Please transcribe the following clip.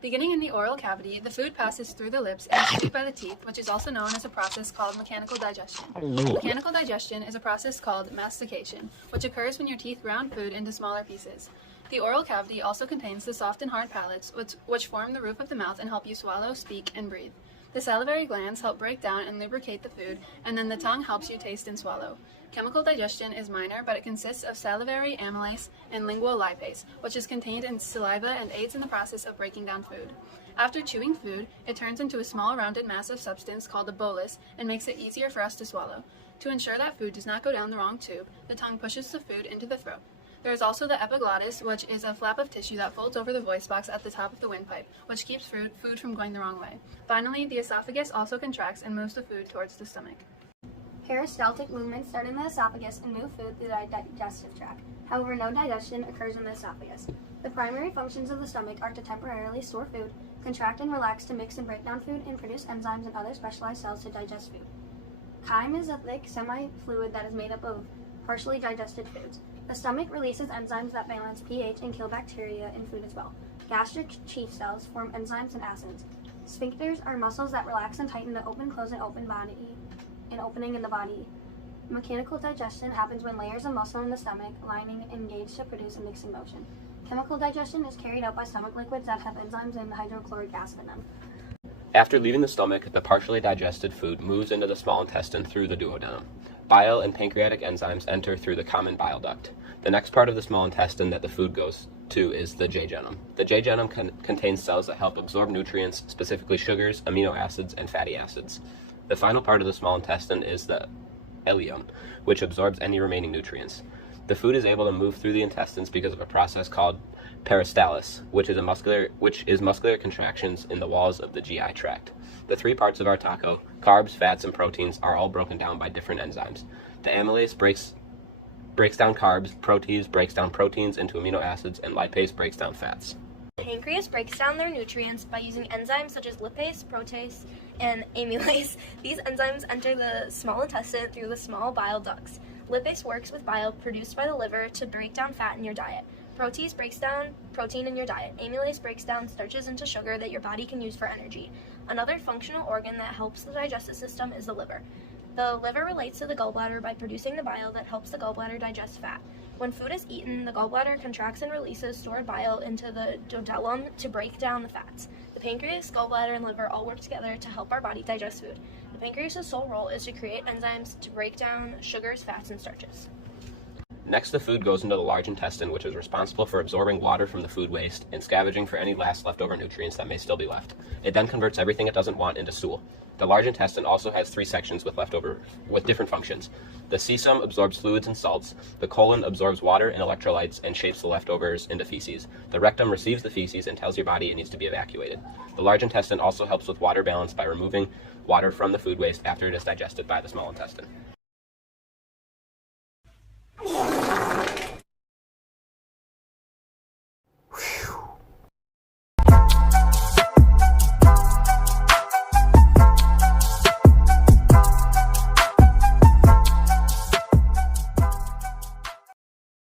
Beginning in the oral cavity, the food passes through the lips and is chewed by the teeth, which is also known as a process called mechanical digestion. Mechanical digestion is a process called mastication, which occurs when your teeth ground food into smaller pieces. The oral cavity also contains the soft and hard palates, which form the roof of the mouth and help you swallow, speak, and breathe. The salivary glands help break down and lubricate the food, and then the tongue helps you taste and swallow. Chemical digestion is minor, but it consists of salivary amylase and lingual lipase, which is contained in saliva and aids in the process of breaking down food. After chewing food, it turns into a small rounded mass of substance called a bolus and makes it easier for us to swallow. To ensure that food does not go down the wrong tube, the tongue pushes the food into the throat. There is also the epiglottis, which is a flap of tissue that folds over the voice box at the top of the windpipe, which keeps food from going the wrong way. Finally, the esophagus also contracts and moves the food towards the stomach. Peristaltic movements start in the esophagus and move food through the digestive tract. However, no digestion occurs in the esophagus. The primary functions of the stomach are to temporarily store food, contract and relax to mix and break down food, and produce enzymes and other specialized cells to digest food. Chyme is a thick semi-fluid that is made up of partially digested foods. The stomach releases enzymes that balance pH and kill bacteria in food as well. Gastric chief cells form enzymes and acids. Sphincters are muscles that relax and tighten to open, close, and opening in the body. Mechanical digestion happens when layers of muscle in the stomach lining engage to produce a mixing motion. Chemical digestion is carried out by stomach liquids that have enzymes and hydrochloric acid in them. After leaving the stomach, the partially digested food moves into the small intestine through the duodenum. Bile and pancreatic enzymes enter through the common bile duct. The next part of the small intestine that the food goes to is the jejunum. The jejunum contains cells that help absorb nutrients, specifically sugars, amino acids, and fatty acids. The final part of the small intestine is the ileum, which absorbs any remaining nutrients. The food is able to move through the intestines because of a process called peristalsis, which is muscular contractions in the walls of the GI tract. The three parts of our taco, carbs, fats, and proteins, are all broken down by different enzymes. The amylase breaks down carbs, protease breaks down proteins into amino acids, and lipase breaks down fats. The pancreas breaks down their nutrients by using enzymes such as lipase, protease, and amylase. These enzymes enter the small intestine through the small bile ducts. Lipase works with bile produced by the liver to break down fat in your diet. Protease breaks down protein in your diet. Amylase breaks down starches into sugar that your body can use for energy. Another functional organ that helps the digestive system is the liver. The liver relates to the gallbladder by producing the bile that helps the gallbladder digest fat. When food is eaten, the gallbladder contracts and releases stored bile into the duodenum to break down the fats. The pancreas, gallbladder, and liver all work together to help our body digest food. The pancreas' sole role is to create enzymes to break down sugars, fats, and starches. Next, the food goes into the large intestine, which is responsible for absorbing water from the food waste and scavenging for any last leftover nutrients that may still be left. It then converts everything it doesn't want into stool. The large intestine also has three sections with different functions. The cecum absorbs fluids and salts. The colon absorbs water and electrolytes and shapes the leftovers into feces. The rectum receives the feces and tells your body it needs to be evacuated. The large intestine also helps with water balance by removing water from the food waste after it is digested by the small intestine.